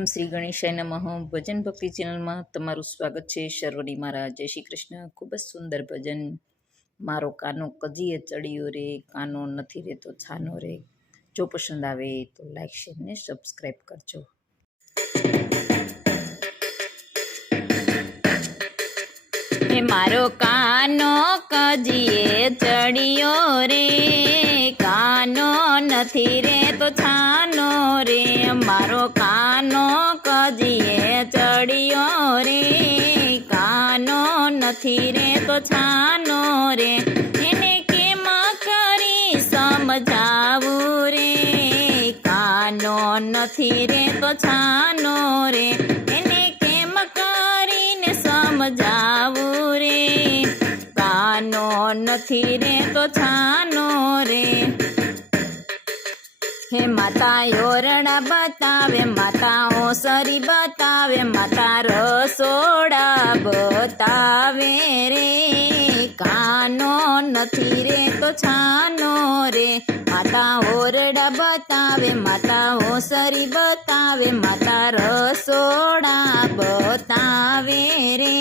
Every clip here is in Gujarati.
ઓમ શ્રી ગણેશાય નમઃ ભજન ભક્તિ ચેનલમાં તમારું સ્વાગત છે। શર્વરી મારા જય શ્રી કૃષ્ણ। ખૂબ જ સુંદર ભજન। મારો કાનો કજીએ ચડ્યો રે, કાનો નથી રે તો છાનો રે। જો પસંદ આવે તો લાઈક શેર ને સબસ્ક્રાઈબ કરજો। હે મારો કાનો કજીએ ચડ્યો રે, કાનો નથી રે તો છાનો રે। મારો કાનો કજીએ ચડ્યો રે, કાનો નથી રે તો છાનો રે। એને કેમ કરી સમજાવું રે, કાનો નથી રે તો છાનો રે। એને કેમ કરીને સમજાવું રે, કાનો નથી રે તો છાનો રે। હે માતા ઓરડા બતાવે, માતા ઓસરી બતાવે, માતા રસોડા બતાવે રે, કાનો નથી રે તો છાનો રે। માતા ઓરડા બતાવે, માતા ઓસરી બતાવે, માતા રસોડા બતાવે રે,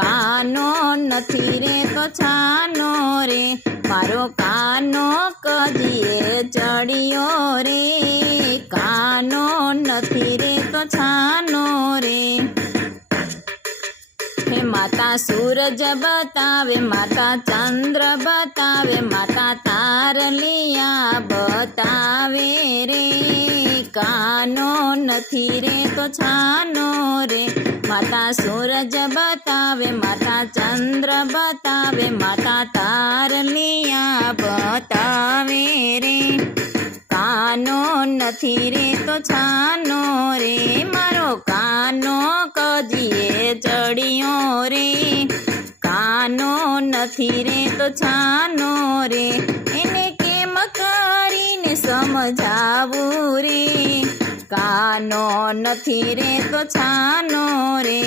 કાનો નથી રે તો છાનો રે। મારો કાનો કજીએ ચડ્યો રે, કાનો નથી રે તો છાનો રે। હે માતા સૂરજ બતાવે, માતા ચંદ્ર બતાવે, માતા તારલિયા બતાવે રે, કાનો નથી રે તો છાનો રે। માતા સૂરજ બતાવે, માતા ચંદ્ર બતાવે, માતા તારલિયા બતાવે રે, કાનો નથી રે તો છાનો રે। મારો કાનો કજીએ ચડ્યો રે, કાનો નથી રે તો છાનો રે। એને કેમ કરીને સમજાવું રે, કાનો નથી રે તો છાનો રે।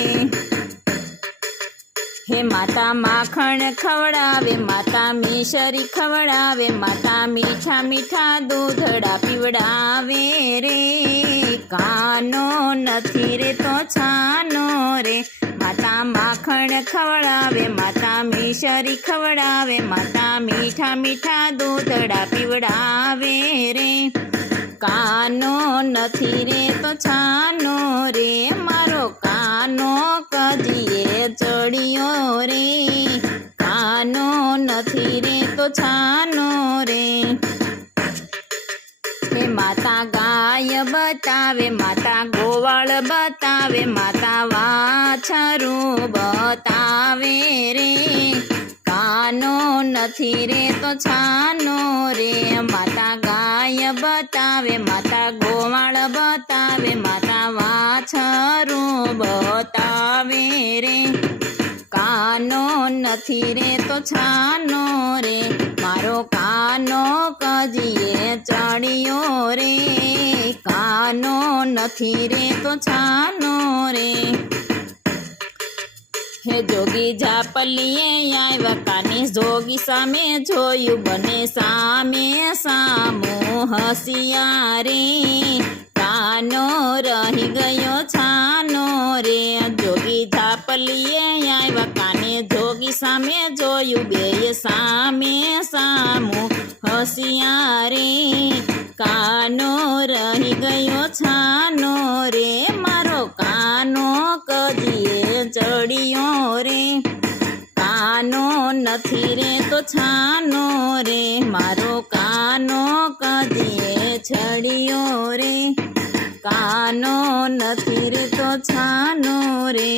હે માતા માખણ ખવડાવે, માતા મિસરી ખવડાવે, માતા મીઠા મીઠા દૂધડા પીવડાવે રે, કાનો નથી રે તો છાનો રે। માતા માખણ ખવડાવે, માતા મિસરી ખવડાવે, માતા મીઠા મીઠા દૂધડા પીવડાવે રે, કાનો નથી રે તો છાનો રે। મારો કાનો કજીએ ચડ્યો રે, કાનો નથી રે તો છાનો રે। હે માતા ગાય બતાવે, માતા ગોવાળ બતાવે, માતા વાછરું બતાવે રે, કાનો નથી રે તો છાનો રે। માતા ગાય બતાવે, માતા ગોવાળ બતાવે, માતા વાછરું બતાવે રે, કાનો નથી રે તો છાનો રે। મારો કાનો કજીએ ચડ્યો રે, કાનો નથી રે તો છાનો રે। હે જોગી જાપલીએ આવ્યા, કાને જોગી સામે જોયું, બને સામે સામું હસિયા રે, કાનો રહી ગયો છાનો રે। જોગી જાપલીએ આવ્યા, કાને જોગી સામે જોયું, બે સામે સામું હસિયા રે, કાનો રહી ગયો છાનો રે। મારો કાનો કજીએ ચડ્યો રે, કાનો નથી રે તો છાનો રે। મારો કાનો કજીએ ચડ્યો રે, કાનો નથી રે તો છાનો રે।